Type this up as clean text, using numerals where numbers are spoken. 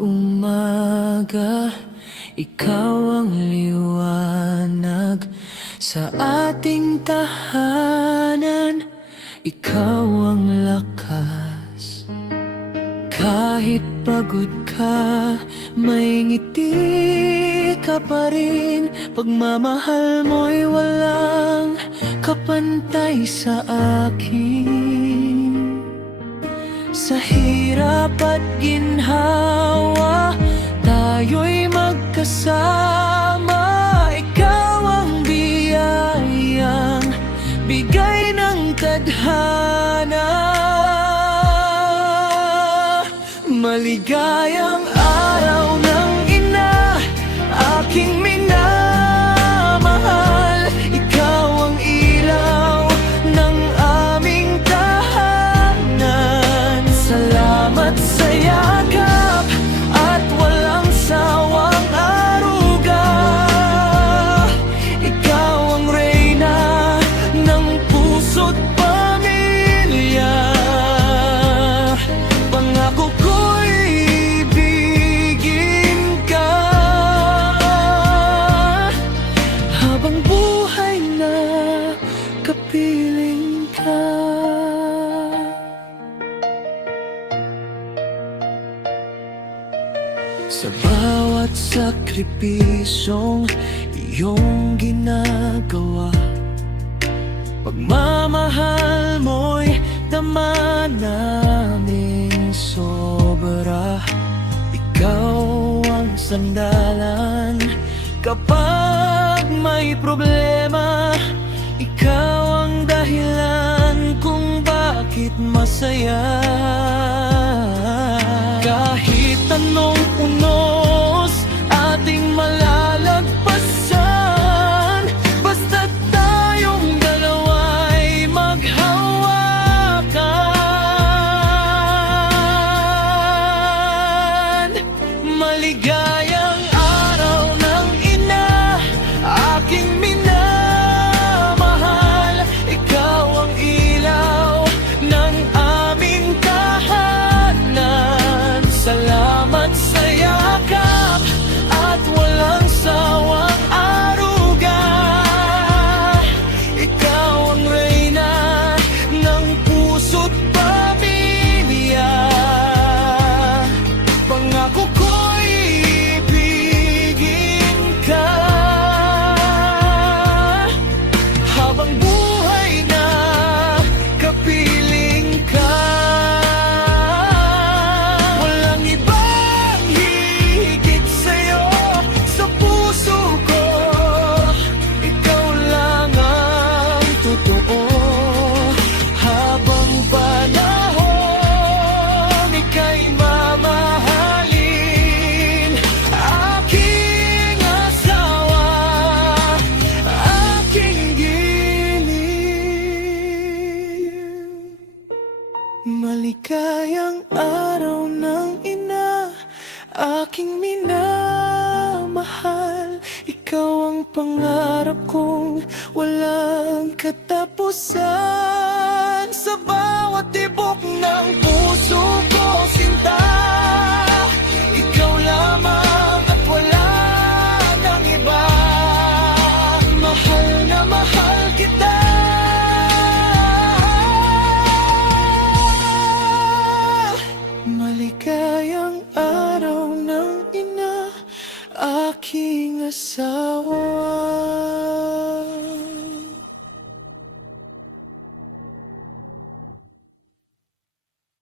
umaga, ikaw ang liwanag sa ating tahanan. Ikaw ang lakas. Kahit pagod ka, may ngiti ka pa rin. Pagmamahal mo'y walang kapantay sa akin. Sa hirap at ginhawa, tayo'y magkasama. Ikaw ang biyayang bigay ng tadhana. Maligayang araw ng ina, aking minamahal. Ikaw ang ilaw ng aming tahanan. Salamat sa yakap at walang sawang aruga. Ikaw ang reyna ng puso't pamilya. Pangako ko'y ibigin ka habang buhay na kapiling ka. Sa bawat sakripisyong iyong ginagawa, pagmamahal mo'y dama naming sobra. Ikaw ang sandalan kapag may problema. Ikaw ang dahilan kung bakit masaya. Kahit anong unos ating malalagpasan, basta't tayong dalawa'y maghawakan. Maligayang araw ng ina, aking minamahal. Ikaw ang ilaw ng aming tahanan. Salamat sa yakap at walang sawang aruga. Ikaw ang reyna ng puso't pamilya. Pangako ko'y ibigin ka habang buhay na kapiling ka. Walang ibang higit sa'yo sa puso ko. Ikaw lang ang totoo. Habang panahon, ika'y mamahalin. Aking asawa, aking giling. Maligayang araw ng ina, aking minamahal. Ikaw ang pangarap kong walang katapusan. Sa bawat tibok ng puso ko, sinta, ikaw lamang at wala nang iba. Mahal na mahal kita. Maligayang araw ng ina, aking asawa.